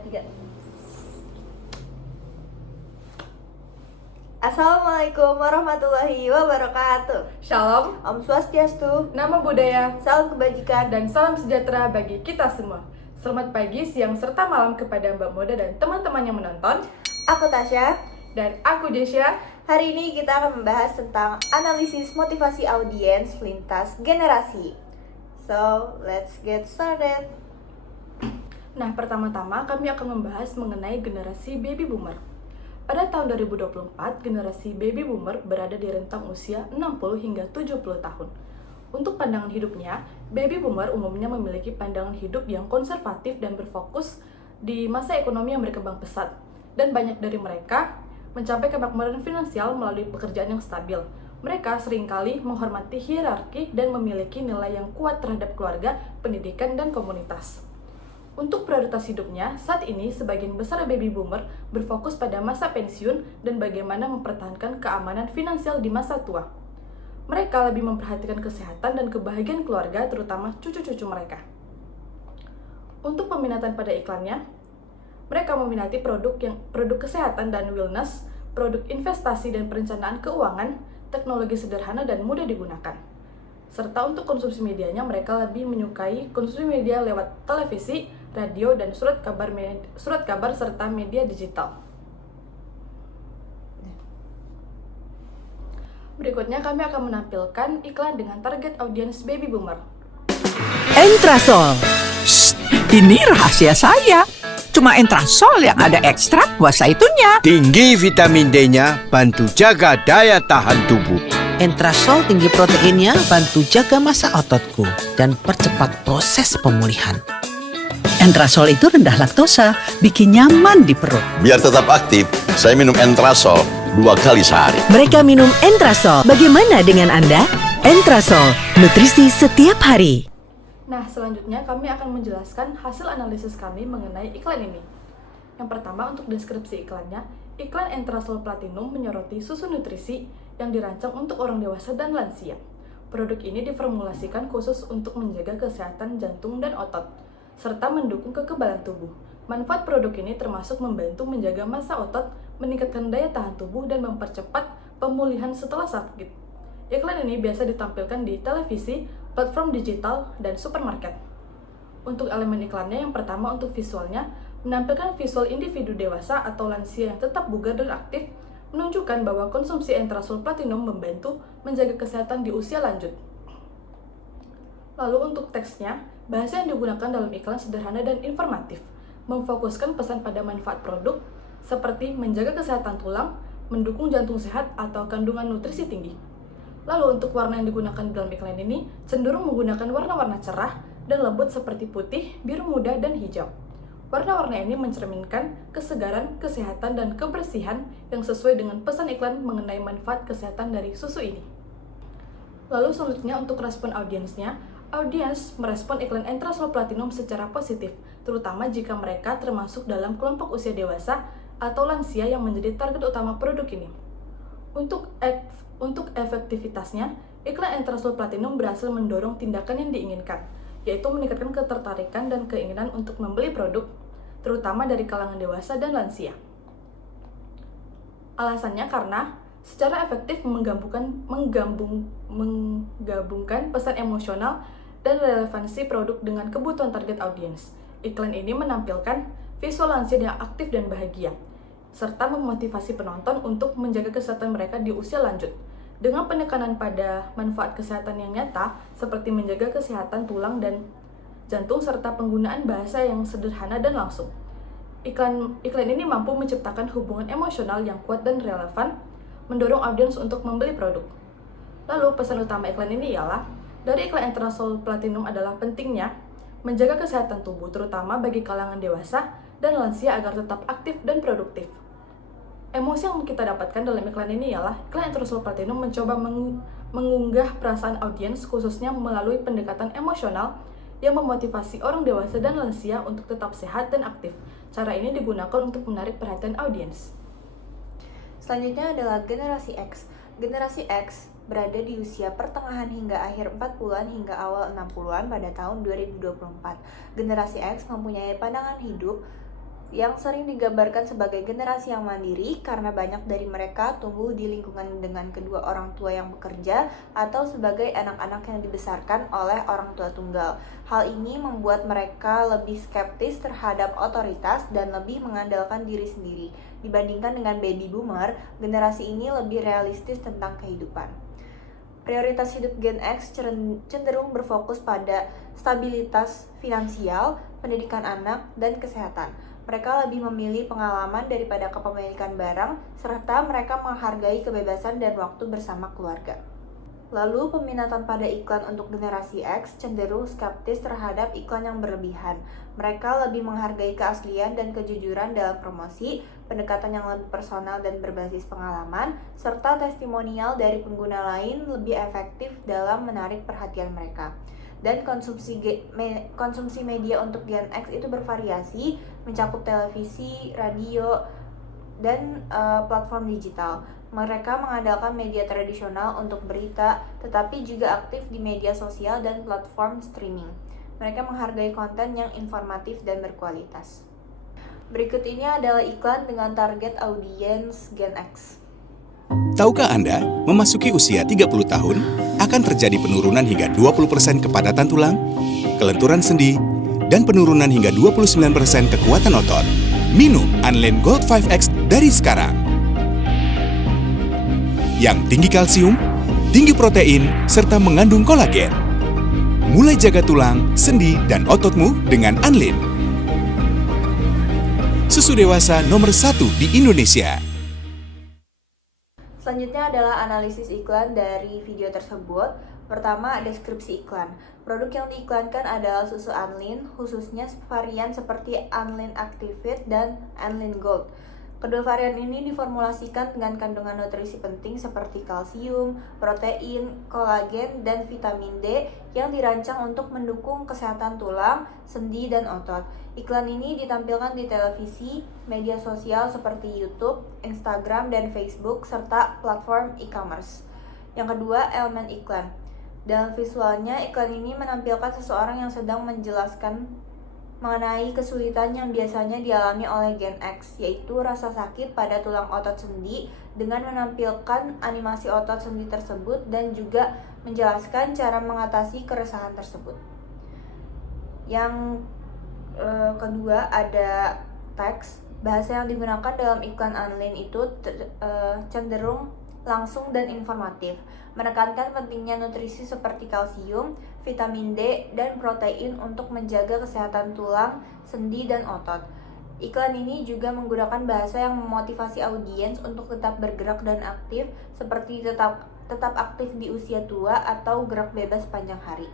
Tiga. Assalamualaikum warahmatullahi wabarakatuh. Shalom, Om Swastiastu, nama budaya, salam kebajikan. dan salam sejahtera bagi kita semua. Selamat pagi, siang, serta malam kepada Mbak Moda dan teman-teman yang menonton. Aku Tasya. Dan aku Desya. Hari ini kita akan membahas tentang analisis motivasi audiens lintas generasi. So, let's get started. Nah, pertama-tama kami akan membahas mengenai generasi baby boomer. Pada tahun 2024, generasi baby boomer berada di rentang usia 60 hingga 70 tahun. Untuk pandangan hidupnya, baby boomer umumnya memiliki pandangan hidup yang konservatif dan berfokus di masa ekonomi yang berkembang pesat. Dan banyak dari mereka mencapai kemakmuran finansial melalui pekerjaan yang stabil. Mereka seringkali menghormati hierarki dan memiliki nilai yang kuat terhadap keluarga, pendidikan, dan komunitas. Untuk prioritas hidupnya, saat ini sebagian besar baby boomer berfokus pada masa pensiun dan bagaimana mempertahankan keamanan finansial di masa tua. Mereka lebih memperhatikan kesehatan dan kebahagiaan keluarga, terutama cucu-cucu mereka. Untuk peminatan pada iklannya, mereka meminati produk kesehatan dan wellness, produk investasi dan perencanaan keuangan, teknologi sederhana dan mudah digunakan. Serta untuk konsumsi medianya, mereka lebih menyukai konsumsi media lewat televisi, radio, dan surat kabar serta media digital. Berikutnya kami akan menampilkan iklan dengan target audiens baby boomer. Entrasol. Shh, ini rahasia saya. Cuma Entrasol yang ada ekstrak buah zaitunya. Tinggi vitamin D-nya, bantu jaga daya tahan tubuh. Entrasol tinggi proteinnya, bantu jaga massa ototku dan percepat proses pemulihan. Entrasol itu rendah laktosa, bikin nyaman di perut. Biar tetap aktif, saya minum Entrasol 2 kali sehari. Mereka minum Entrasol. Bagaimana dengan Anda? Entrasol, nutrisi setiap hari. Nah, selanjutnya kami akan menjelaskan hasil analisis kami mengenai iklan ini. Yang pertama, untuk deskripsi iklannya, iklan Entrasol Platinum menyoroti susu nutrisi yang dirancang untuk orang dewasa dan lansia. Produk ini diformulasikan khusus untuk menjaga kesehatan jantung dan otot, serta mendukung kekebalan tubuh. Manfaat produk ini termasuk membantu menjaga massa otot, meningkatkan daya tahan tubuh, dan mempercepat pemulihan setelah sakit. Iklan ini biasa ditampilkan di televisi, platform digital, dan supermarket. Untuk elemen iklannya, yang pertama untuk visualnya, menampilkan visual individu dewasa atau lansia yang tetap bugar dan aktif, menunjukkan bahwa konsumsi Entrasol Platinum membantu menjaga kesehatan di usia lanjut. Lalu untuk teksnya, bahasa yang digunakan dalam iklan sederhana dan informatif, memfokuskan pesan pada manfaat produk, seperti menjaga kesehatan tulang, mendukung jantung sehat, atau kandungan nutrisi tinggi. Lalu untuk warna yang digunakan dalam iklan ini, cenderung menggunakan warna-warna cerah dan lembut seperti putih, biru muda, dan hijau. Warna-warna ini mencerminkan kesegaran, kesehatan, dan kebersihan yang sesuai dengan pesan iklan mengenai manfaat kesehatan dari susu ini. Lalu selanjutnya untuk respon audiensnya, audiens merespon iklan Entrasol Platinum secara positif, terutama jika mereka termasuk dalam kelompok usia dewasa atau lansia yang menjadi target utama produk ini. Untuk efektivitasnya, iklan Entrasol Platinum berhasil mendorong tindakan yang diinginkan, yaitu meningkatkan ketertarikan dan keinginan untuk membeli produk, terutama dari kalangan dewasa dan lansia. Alasannya karena secara efektif menggabungkan pesan emosional dan relevansi produk dengan kebutuhan target audiens. Iklan ini menampilkan visual lansia yang aktif dan bahagia, serta memotivasi penonton untuk menjaga kesehatan mereka di usia lanjut, dengan penekanan pada manfaat kesehatan yang nyata, seperti menjaga kesehatan tulang dan jantung, serta penggunaan bahasa yang sederhana dan langsung. Iklan ini mampu menciptakan hubungan emosional yang kuat dan relevan, mendorong audiens untuk membeli produk. Lalu pesan utama iklan ini ialah, dari iklan Entrasol Platinum adalah pentingnya menjaga kesehatan tubuh, terutama bagi kalangan dewasa dan lansia agar tetap aktif dan produktif. Emosi yang kita dapatkan dalam iklan ini ialah, iklan Entrasol Platinum mencoba mengunggah perasaan audiens, khususnya melalui pendekatan emosional yang memotivasi orang dewasa dan lansia untuk tetap sehat dan aktif. Cara ini digunakan untuk menarik perhatian audiens. Selanjutnya adalah generasi X. Generasi X berada di usia pertengahan hingga akhir 40-an hingga awal 60-an pada tahun 2024. Generasi X mempunyai pandangan hidup yang sering digambarkan sebagai generasi yang mandiri karena banyak dari mereka tumbuh di lingkungan dengan kedua orang tua yang bekerja atau sebagai anak-anak yang dibesarkan oleh orang tua tunggal. Hal ini membuat mereka lebih skeptis terhadap otoritas dan lebih mengandalkan diri sendiri. Dibandingkan dengan baby boomer, generasi ini lebih realistis tentang kehidupan. Prioritas hidup Gen X cenderung berfokus pada stabilitas finansial, pendidikan anak, dan kesehatan. Mereka lebih memilih pengalaman daripada kepemilikan barang, serta mereka menghargai kebebasan dan waktu bersama keluarga. Lalu, peminatan pada iklan untuk generasi X cenderung skeptis terhadap iklan yang berlebihan. Mereka lebih menghargai keaslian dan kejujuran dalam promosi, pendekatan yang lebih personal dan berbasis pengalaman, serta testimonial dari pengguna lain lebih efektif dalam menarik perhatian mereka. Dan konsumsi media untuk Gen X itu bervariasi, mencakup televisi, radio, dan platform digital. Mereka mengandalkan media tradisional untuk berita, tetapi juga aktif di media sosial dan platform streaming. Mereka menghargai konten yang informatif dan berkualitas. Berikut ini adalah iklan dengan target audiens Gen X. Tahukah Anda, memasuki usia 30 tahun, akan terjadi penurunan hingga 20% kepadatan tulang, kelenturan sendi, dan penurunan hingga 29% kekuatan otot. Minum Anlin Gold 5X dari sekarang. Yang tinggi kalsium, tinggi protein, serta mengandung kolagen. Mulai jaga tulang, sendi, dan ototmu dengan Anlin. Susu dewasa nomor 1 di Indonesia. Selanjutnya adalah analisis iklan dari video tersebut. Pertama, deskripsi iklan. Produk yang diiklankan adalah susu Anlin, khususnya varian seperti Anlin Activate dan Anlin Gold. Kedua varian ini diformulasikan dengan kandungan nutrisi penting seperti kalsium, protein, kolagen, dan vitamin D yang dirancang untuk mendukung kesehatan tulang, sendi, dan otot. Iklan ini ditampilkan di televisi, media sosial seperti YouTube, Instagram, dan Facebook, serta platform e-commerce. Yang kedua, elemen iklan. Dalam visualnya, iklan ini menampilkan seseorang yang sedang menjelaskan mengenai kesulitan yang biasanya dialami oleh Gen X, yaitu rasa sakit pada tulang otot sendi dengan menampilkan animasi otot sendi tersebut dan juga menjelaskan cara mengatasi keresahan tersebut. Yang kedua ada teks. Bahasa yang digunakan dalam iklan Anlin itu cenderung langsung dan informatif, menekankan pentingnya nutrisi seperti kalsium, vitamin D, dan protein untuk menjaga kesehatan tulang, sendi, dan otot. Iklan ini juga menggunakan bahasa yang memotivasi audiens untuk tetap bergerak dan aktif, seperti tetap aktif di usia tua atau gerak bebas sepanjang hari.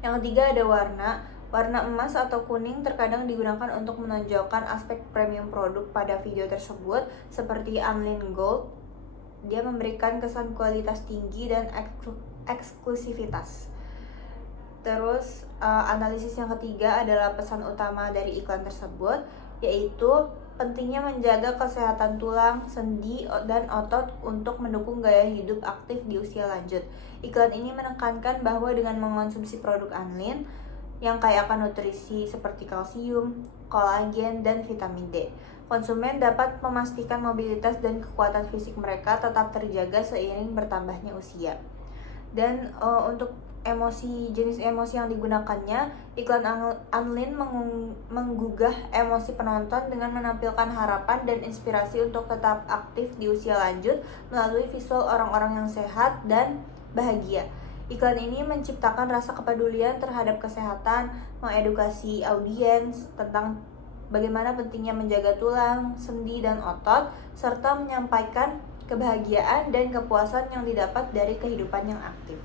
Yang ketiga ada warna. Warna emas atau kuning terkadang digunakan untuk menonjolkan aspek premium produk pada video tersebut, seperti Anlin Gold. Dia memberikan kesan kualitas tinggi dan eksklusivitas. Terus analisis yang ketiga adalah pesan utama dari iklan tersebut, yaitu pentingnya menjaga kesehatan tulang, sendi, dan otot untuk mendukung gaya hidup aktif di usia lanjut. Iklan ini menekankan bahwa dengan mengonsumsi produk Anlin yang kaya akan nutrisi seperti kalsium, kolagen, dan vitamin D, konsumen dapat memastikan mobilitas dan kekuatan fisik mereka tetap terjaga seiring bertambahnya usia. Dan untuk jenis emosi yang digunakannya, iklan Anlin menggugah emosi penonton dengan menampilkan harapan dan inspirasi untuk tetap aktif di usia lanjut melalui visual orang-orang yang sehat dan bahagia. Iklan ini menciptakan rasa kepedulian terhadap kesehatan, mengedukasi audiens tentang bagaimana pentingnya menjaga tulang, sendi, dan otot, serta menyampaikan kebahagiaan dan kepuasan yang didapat dari kehidupan yang aktif.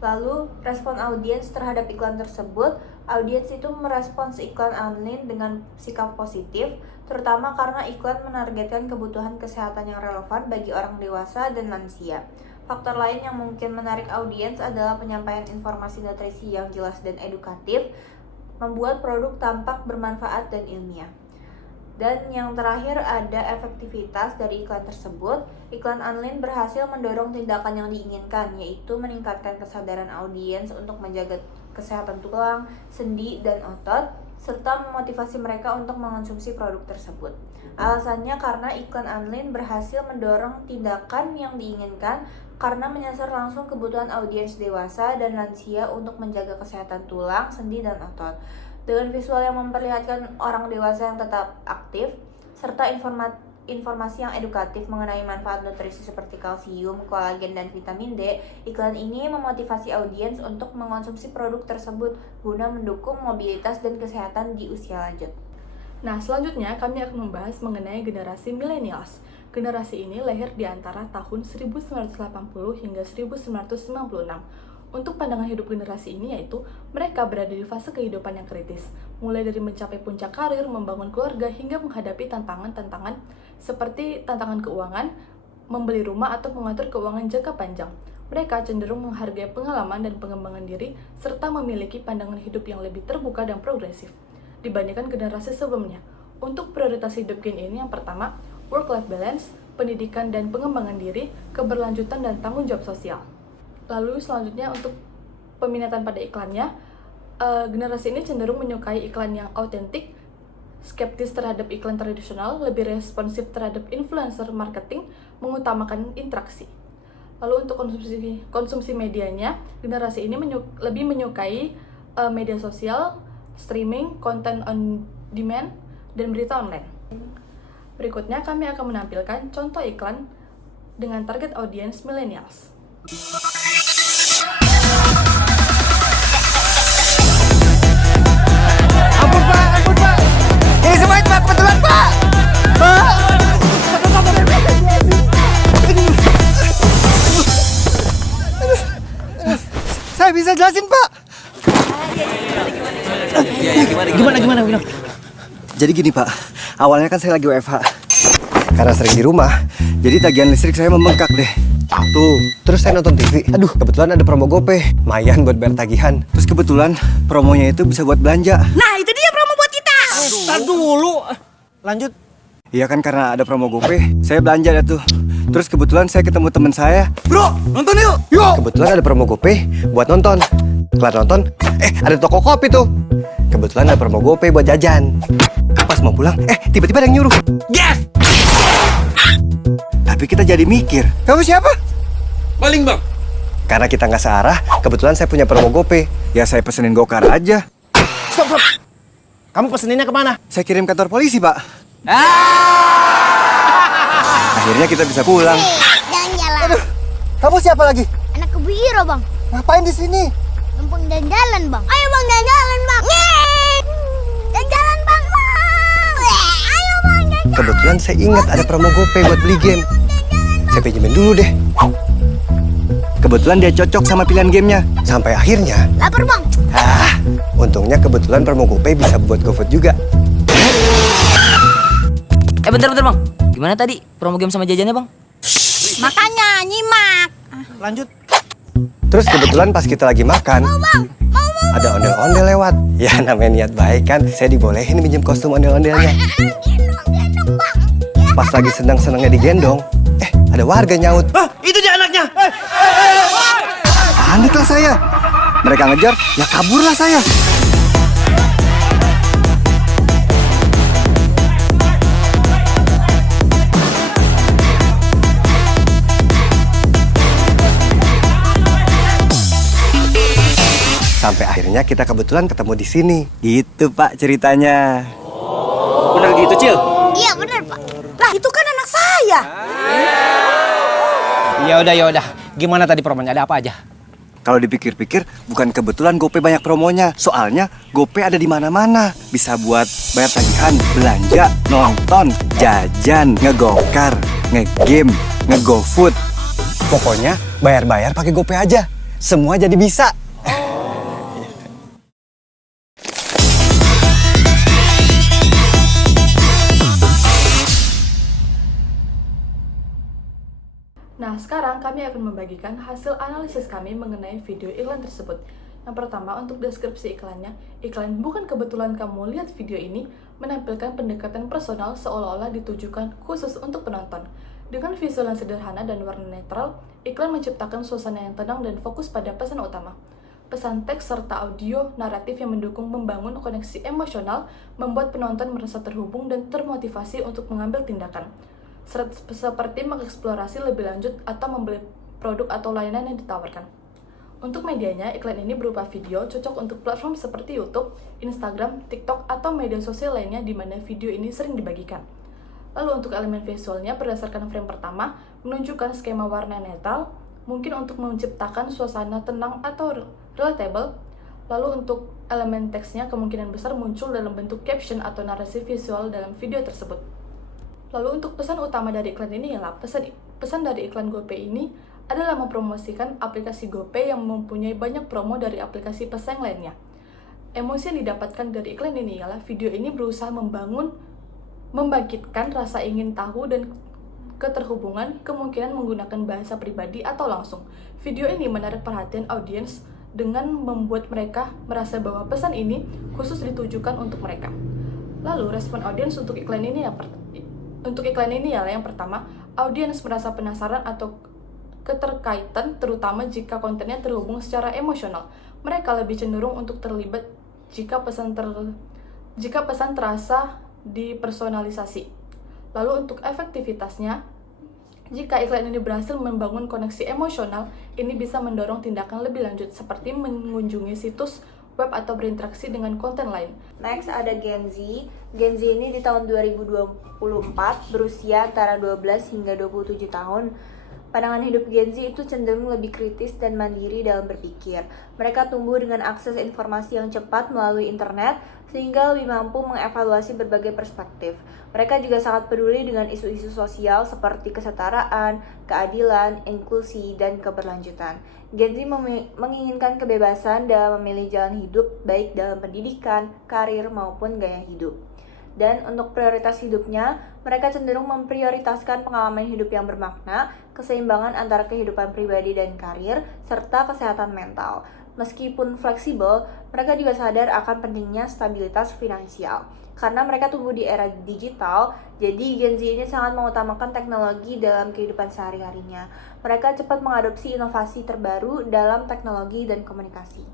Lalu, respon audiens terhadap iklan tersebut, audiens itu merespons iklan Anlin dengan sikap positif, terutama karena iklan menargetkan kebutuhan kesehatan yang relevan bagi orang dewasa dan lansia. Faktor lain yang mungkin menarik audiens adalah penyampaian informasi nutrisi yang jelas dan edukatif, membuat produk tampak bermanfaat dan ilmiah. Dan yang terakhir ada efektivitas dari iklan tersebut. Iklan Anlin berhasil mendorong tindakan yang diinginkan, yaitu meningkatkan kesadaran audiens untuk menjaga kesehatan tulang, sendi, dan otot, serta memotivasi mereka untuk mengonsumsi produk tersebut. Alasannya karena iklan online berhasil mendorong tindakan yang diinginkan karena menyasar langsung kebutuhan audiens dewasa dan lansia untuk menjaga kesehatan tulang, sendi, dan otot. Dengan visual yang memperlihatkan orang dewasa yang tetap aktif, serta informasi yang edukatif mengenai manfaat nutrisi seperti kalsium, kolagen, dan vitamin D, iklan ini memotivasi audiens untuk mengonsumsi produk tersebut guna mendukung mobilitas dan kesehatan di usia lanjut. Nah, selanjutnya kami akan membahas mengenai generasi millennials. Generasi ini lahir di antara tahun 1980 hingga 1996. Untuk pandangan hidup generasi ini yaitu mereka berada di fase kehidupan yang kritis, mulai dari mencapai puncak karir, membangun keluarga, hingga menghadapi tantangan-tantangan seperti tantangan keuangan, membeli rumah, atau mengatur keuangan jangka panjang. Mereka cenderung menghargai pengalaman dan pengembangan diri, serta memiliki pandangan hidup yang lebih terbuka dan progresif dibandingkan generasi sebelumnya. Untuk prioritas hidup Gen ini yang pertama, work-life balance, pendidikan dan pengembangan diri, keberlanjutan dan tanggung jawab sosial. Lalu selanjutnya untuk peminatan pada iklannya, generasi ini cenderung menyukai iklan yang autentik, skeptis terhadap iklan tradisional, lebih responsif terhadap influencer marketing, mengutamakan interaksi. Lalu untuk konsumsi medianya, generasi ini lebih menyukai media sosial, streaming, konten on demand, dan berita online. Berikutnya kami akan menampilkan contoh iklan dengan target audiens millennials. Ampun Pak! Ini semua itu Pak, kebetulan Pak! Saya bisa jelasin Pak! Gimana? Jadi gini Pak, awalnya kan saya lagi WFH. Karena sering di rumah, jadi tagihan listrik saya membengkak deh. Tuh, terus saya nonton TV. Aduh, kebetulan ada promo GoPay. Lumayan buat bayar tagihan. Terus kebetulan promonya itu bisa buat belanja. Nah, itu dia promo buat kita. Tar dulu. Lanjut. Iya kan karena ada promo GoPay, saya belanja deh tuh. Terus kebetulan saya ketemu teman saya. Bro, nonton yuk! Yuk! Kebetulan ada promo GoPay buat nonton. Kelar nonton, ada toko kopi tuh. Kebetulan ada promo GoPay buat jajan. Pas mau pulang, tiba-tiba ada yang nyuruh. Yes! Tapi kita jadi mikir, kamu siapa? Maling bang. Karena kita nggak searah, kebetulan saya punya promo GoPay. Ya saya pesenin Gokar aja. Stop. Kamu peseninnya kemana? Saya kirim kantor polisi, Pak. Akhirnya kita bisa pulang. Jalan-jalan. Aduh, kamu siapa lagi? Anak Ibu Hiro, Bang. Ngapain di sini? Numpang jalan-jalan, Bang. Ayo, Bang, jalan-jalan, Bang. Jalan-jalan, Bang. Ayo, Bang, jalan-jalan. Kebetulan saya ingat ada promo GoPay buat beli game. Saya pinjemin dulu deh. Kebetulan dia cocok sama pilihan gamenya. Sampai akhirnya, Lapar, Bang. untungnya kebetulan promo GoPay bisa buat GoFood juga. Bentar bang, gimana tadi promo game sama jajannya bang? Makanya, nyimak. Lanjut. Terus kebetulan pas kita lagi makan, ada ondel-ondel lewat. Ya namanya niat baik kan, saya dibolehin minjem kostum ondel-ondelnya. Gendong, Bang. Pas lagi senang-senangnya digendong, ada warga nyaut. Itu dia anaknya. Panik lah saya. Mereka ngejar, ya kaburlah saya. Sampai akhirnya kita kebetulan ketemu di sini. Gitu Pak ceritanya. Bener gitu Cil? Iya, bener, Pak. Lah, itu kan anak saya. Ya udah. Gimana tadi promonya? Ada apa aja? Kalau dipikir-pikir, bukan kebetulan GoPay banyak promonya. Soalnya GoPay ada di mana-mana. Bisa buat bayar tagihan, belanja, nonton, jajan, ngegokar, ngegame, ngegofood. Pokoknya bayar-bayar pakai GoPay aja. Semua jadi bisa. Nah, sekarang kami akan membagikan hasil analisis kami mengenai video iklan tersebut. Yang pertama, untuk deskripsi iklannya, iklan bukan kebetulan kamu lihat video ini menampilkan pendekatan personal seolah-olah ditujukan khusus untuk penonton. Dengan visual yang sederhana dan warna netral, iklan menciptakan suasana yang tenang dan fokus pada pesan utama. Pesan teks serta audio naratif yang mendukung membangun koneksi emosional membuat penonton merasa terhubung dan termotivasi untuk mengambil tindakan, seperti mengeksplorasi lebih lanjut atau membeli produk atau layanan yang ditawarkan. Untuk medianya, iklan ini berupa video cocok untuk platform seperti YouTube, Instagram, TikTok, atau media sosial lainnya di mana video ini sering dibagikan. Lalu untuk elemen visualnya berdasarkan frame pertama, menunjukkan skema warna netral, mungkin untuk menciptakan suasana tenang atau relatable. Lalu untuk elemen teksnya kemungkinan besar muncul dalam bentuk caption atau narasi visual dalam video tersebut. Lalu untuk pesan utama dari iklan ini ialah pesan dari iklan GoPay ini adalah mempromosikan aplikasi GoPay yang mempunyai banyak promo dari aplikasi pesaing lainnya. Emosi yang didapatkan dari iklan ini ialah video ini berusaha membangkitkan rasa ingin tahu dan keterhubungan, kemungkinan menggunakan bahasa pribadi atau langsung. Video ini menarik perhatian audiens dengan membuat mereka merasa bahwa pesan ini khusus ditujukan untuk mereka. Lalu respon audiens untuk iklan ini ialah yang pertama, audiens merasa penasaran atau keterkaitan, terutama jika kontennya terhubung secara emosional. Mereka lebih cenderung untuk terlibat jika pesan terasa dipersonalisasi. Lalu untuk efektivitasnya, jika iklan ini berhasil membangun koneksi emosional, ini bisa mendorong tindakan lebih lanjut seperti mengunjungi situs web atau berinteraksi dengan konten lain. Next ada Gen Z. Gen Z ini di tahun 2024 berusia antara 12 hingga 27 tahun. Pandangan hidup Gen Z itu cenderung lebih kritis dan mandiri dalam berpikir. Mereka tumbuh dengan akses informasi yang cepat melalui internet, sehingga lebih mampu mengevaluasi berbagai perspektif. Mereka juga sangat peduli dengan isu-isu sosial seperti kesetaraan, keadilan, inklusi, dan keberlanjutan. Gen Z menginginkan kebebasan dalam memilih jalan hidup, baik dalam pendidikan, karir, maupun gaya hidup. Dan untuk prioritas hidupnya, mereka cenderung memprioritaskan pengalaman hidup yang bermakna, keseimbangan antara kehidupan pribadi dan karir, serta kesehatan mental. Meskipun fleksibel, mereka juga sadar akan pentingnya stabilitas finansial. Karena mereka tumbuh di era digital, jadi Gen Z ini sangat mengutamakan teknologi dalam kehidupan sehari-harinya. Mereka cepat mengadopsi inovasi terbaru dalam teknologi dan komunikasi.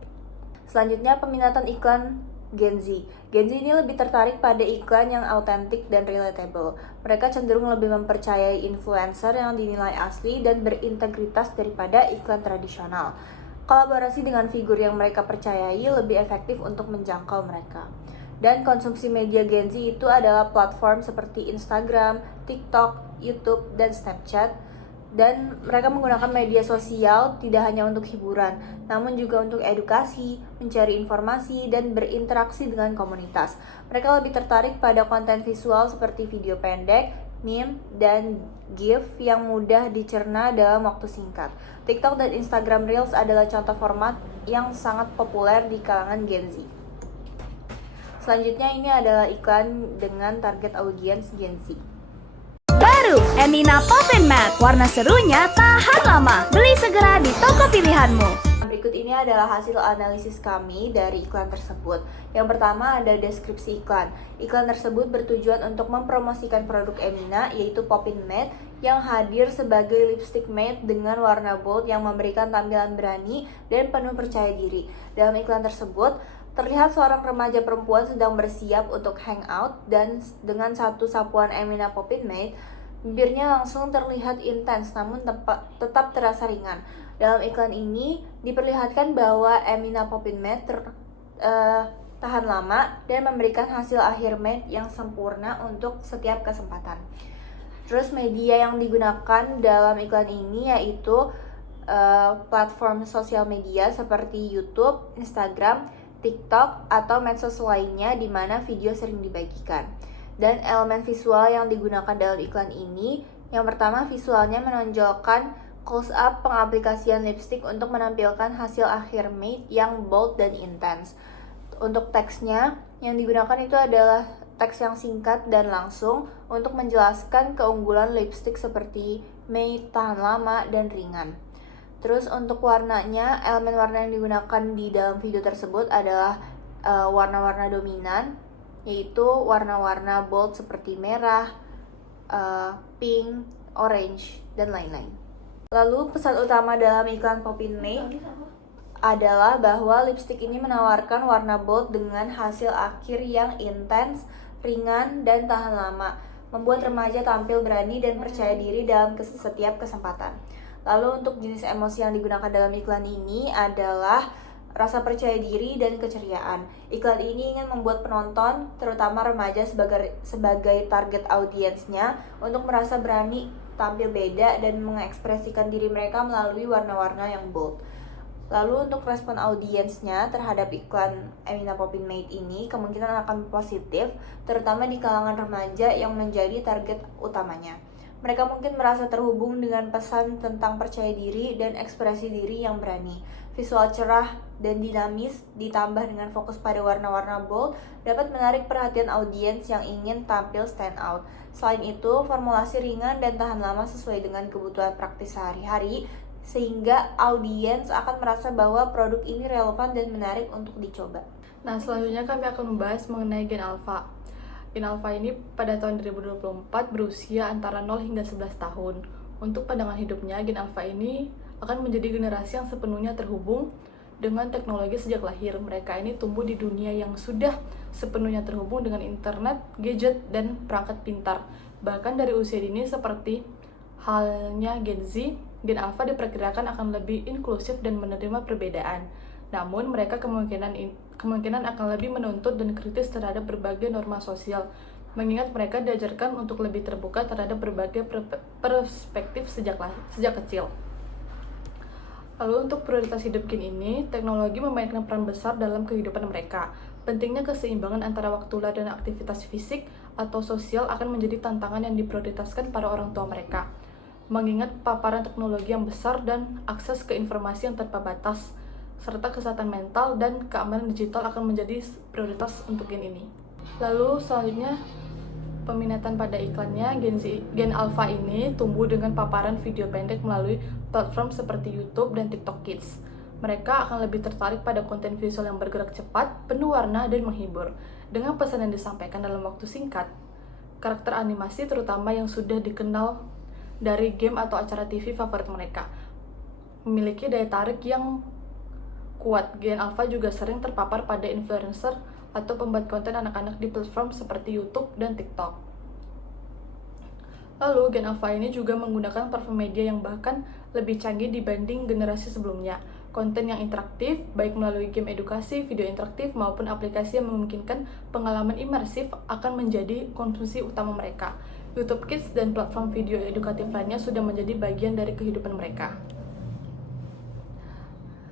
Selanjutnya, peminatan iklan Gen Z. Gen Z ini lebih tertarik pada iklan yang autentik dan relatable. Mereka cenderung lebih mempercayai influencer yang dinilai asli dan berintegritas daripada iklan tradisional. Kolaborasi dengan figur yang mereka percayai lebih efektif untuk menjangkau mereka. Dan konsumsi media Gen Z itu adalah platform seperti Instagram, TikTok, YouTube, dan Snapchat. Dan mereka menggunakan media sosial tidak hanya untuk hiburan, namun juga untuk edukasi, mencari informasi, dan berinteraksi dengan komunitas. Mereka lebih tertarik pada konten visual seperti video pendek, meme, dan GIF yang mudah dicerna dalam waktu singkat. TikTok dan Instagram Reels adalah contoh format yang sangat populer di kalangan Gen Z. Selanjutnya ini adalah iklan dengan target audiens Gen Z. Baru Emina Pop and Matte, warna serunya tahan lama. Beli segera di toko pilihanmu. Berikut ini adalah hasil analisis kami dari iklan tersebut. Yang pertama ada deskripsi iklan. Iklan tersebut bertujuan untuk mempromosikan produk Emina, yaitu Pop and Matte, yang hadir sebagai lipstick matte dengan warna bold yang memberikan tampilan berani dan penuh percaya diri. Dalam iklan tersebut, terlihat seorang remaja perempuan sedang bersiap untuk hangout dan dengan satu sapuan Emina Pop and Matte, bibirnya langsung terlihat intens namun tetap terasa ringan. Dalam iklan ini diperlihatkan bahwa Emina Pop and Matte tahan lama dan memberikan hasil akhir matte yang sempurna untuk setiap kesempatan. Terus media yang digunakan dalam iklan ini yaitu platform sosial media seperti YouTube, Instagram, TikTok, atau medsos lainnya di mana video sering dibagikan. Dan elemen visual yang digunakan dalam iklan ini, yang pertama visualnya menonjolkan close up pengaplikasian lipstick untuk menampilkan hasil akhir matte yang bold dan intens. Untuk teksnya yang digunakan itu adalah teks yang singkat dan langsung untuk menjelaskan keunggulan lipstick seperti matte, tahan lama, dan ringan. Terus untuk warnanya, elemen warna yang digunakan di dalam video tersebut adalah warna-warna dominan, yaitu warna-warna bold seperti merah, pink, orange, dan lain-lain. Lalu pesan utama dalam iklan Pop and Matte adalah bahwa lipstick ini menawarkan warna bold dengan hasil akhir yang intens, ringan, dan tahan lama, membuat remaja tampil berani dan percaya diri dalam setiap kesempatan. Lalu untuk jenis emosi yang digunakan dalam iklan ini adalah rasa percaya diri dan keceriaan. Iklan ini ingin membuat penonton, terutama remaja sebagai target audiensnya, untuk merasa berani tampil beda dan mengekspresikan diri mereka melalui warna-warna yang bold. Lalu untuk respon audiensnya terhadap iklan Emina Poppin Made ini kemungkinan akan positif, terutama di kalangan remaja yang menjadi target utamanya. Mereka mungkin merasa terhubung dengan pesan tentang percaya diri dan ekspresi diri yang berani. Visual cerah dan dinamis ditambah dengan fokus pada warna-warna bold dapat menarik perhatian audiens yang ingin tampil stand out. Selain itu, formulasi ringan dan tahan lama sesuai dengan kebutuhan praktis sehari-hari, sehingga audiens akan merasa bahwa produk ini relevan dan menarik untuk dicoba. Nah, selanjutnya kami akan membahas mengenai Gen Alpha. Gen Alpha ini pada tahun 2024 berusia antara 0 hingga 11 tahun. Untuk pandangan hidupnya, Gen Alpha ini akan menjadi generasi yang sepenuhnya terhubung dengan teknologi sejak lahir. Mereka ini tumbuh di dunia yang sudah sepenuhnya terhubung dengan internet, gadget, dan perangkat pintar. Bahkan dari usia dini seperti halnya Gen Z, Gen Alpha diperkirakan akan lebih inklusif dan menerima perbedaan. Namun, mereka kemungkinan akan lebih menuntut dan kritis terhadap berbagai norma sosial, mengingat mereka diajarkan untuk lebih terbuka terhadap berbagai perspektif sejak kecil. Lalu untuk prioritas hidup Gen ini, teknologi memainkan peran besar dalam kehidupan mereka. Pentingnya keseimbangan antara waktu luang dan aktivitas fisik atau sosial akan menjadi tantangan yang diprioritaskan para orang tua mereka. Mengingat paparan teknologi yang besar dan akses ke informasi yang tanpa batas, serta kesehatan mental dan keamanan digital akan menjadi prioritas untuk Gen ini. Lalu selanjutnya, peminatan pada iklannya. Gen Alpha ini tumbuh dengan paparan video pendek melalui platform seperti YouTube dan TikTok Kids. Mereka akan lebih tertarik pada konten visual yang bergerak cepat, penuh warna, dan menghibur. Dengan pesan yang disampaikan dalam waktu singkat, karakter animasi terutama yang sudah dikenal dari game atau acara TV favorit mereka memiliki daya tarik yang kuat. Gen Alpha juga sering terpapar pada influencer atau pembuat konten anak-anak di platform seperti YouTube dan TikTok. Lalu, Gen Alpha ini juga menggunakan platform media yang bahkan lebih canggih dibanding generasi sebelumnya. Konten yang interaktif, baik melalui game edukasi, video interaktif, maupun aplikasi yang memungkinkan pengalaman imersif akan menjadi konsumsi utama mereka. YouTube Kids dan platform video edukatif lainnya sudah menjadi bagian dari kehidupan mereka.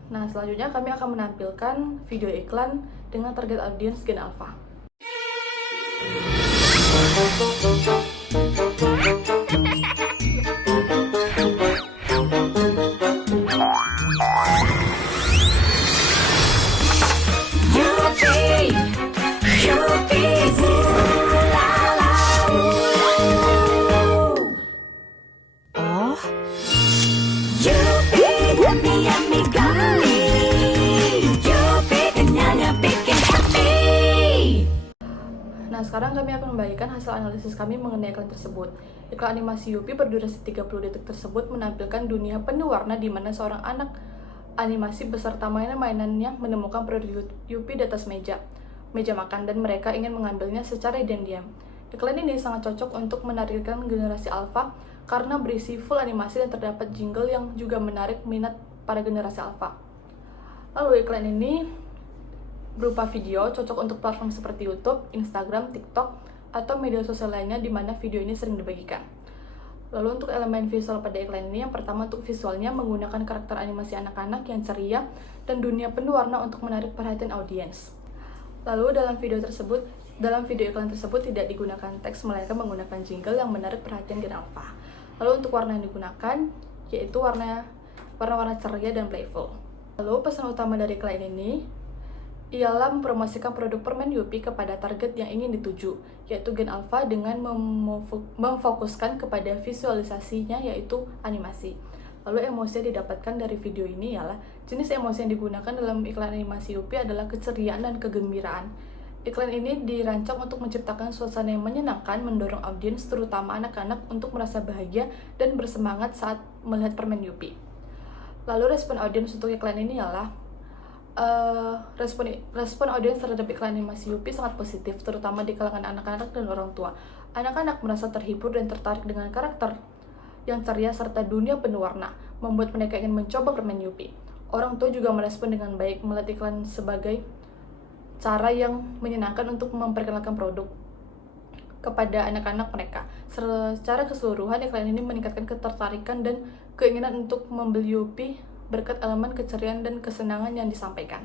Nah, selanjutnya kami akan menampilkan video iklan dengan target audiens Gen Alpha. Nah, sekarang kami akan membagikan hasil analisis kami mengenai iklan tersebut. Iklan animasi Yupi berdurasi 30 detik tersebut menampilkan dunia penuh warna di mana seorang anak animasi beserta mainan-mainannya menemukan produk Yupi di atas meja makan, dan mereka ingin mengambilnya secara diam-diam. Iklan ini sangat cocok untuk menarikkan generasi Alpha karena berisi full animasi dan terdapat jingle yang juga menarik minat para generasi Alpha. Lalu iklan ini berupa video, cocok untuk platform seperti YouTube, Instagram, TikTok, atau media sosial lainnya di mana video ini sering dibagikan. Lalu untuk elemen visual pada iklan ini, yang pertama untuk visualnya menggunakan karakter animasi anak-anak yang ceria dan dunia penuh warna untuk menarik perhatian audiens. Lalu dalam video iklan tersebut tidak digunakan teks, melainkan menggunakan jingle yang menarik perhatian Gen Alpha. Lalu untuk warna yang digunakan yaitu warna-warna ceria dan playful. Lalu pesan utama dari iklan ini ialah mempromosikan produk permen Yupi kepada target yang ingin dituju, yaitu Gen Alpha, dengan memfokuskan kepada visualisasinya yaitu animasi. Lalu emosi yang didapatkan dari video ini ialah jenis emosi yang digunakan dalam iklan animasi Yupi adalah keceriaan dan kegembiraan. Iklan ini dirancang untuk menciptakan suasana yang menyenangkan, mendorong audiens terutama anak-anak untuk merasa bahagia dan bersemangat saat melihat permen Yupi. Lalu respon audiens untuk iklan ini ialah Respon audiens terhadap iklan animasi Yupi sangat positif, terutama di kalangan anak-anak dan orang tua. Anak-anak merasa terhibur dan tertarik dengan karakter yang ceria serta dunia penuh warna, membuat mereka ingin mencoba permen Yupi. Orang tua juga merespon dengan baik, melihat iklan sebagai cara yang menyenangkan untuk memperkenalkan produk kepada anak-anak mereka. Secara keseluruhan, iklan ini meningkatkan ketertarikan dan keinginan untuk membeli Yupi berkat elemen keceriaan dan kesenangan yang disampaikan.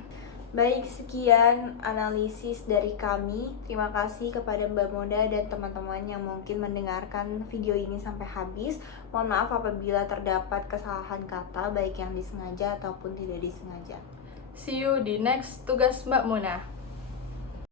Baik, sekian analisis dari kami. Terima kasih kepada Mbak Moda dan teman-teman yang mungkin mendengarkan video ini sampai habis. Mohon maaf apabila terdapat kesalahan kata, baik yang disengaja ataupun tidak disengaja. See you di next tugas Mbak Mona.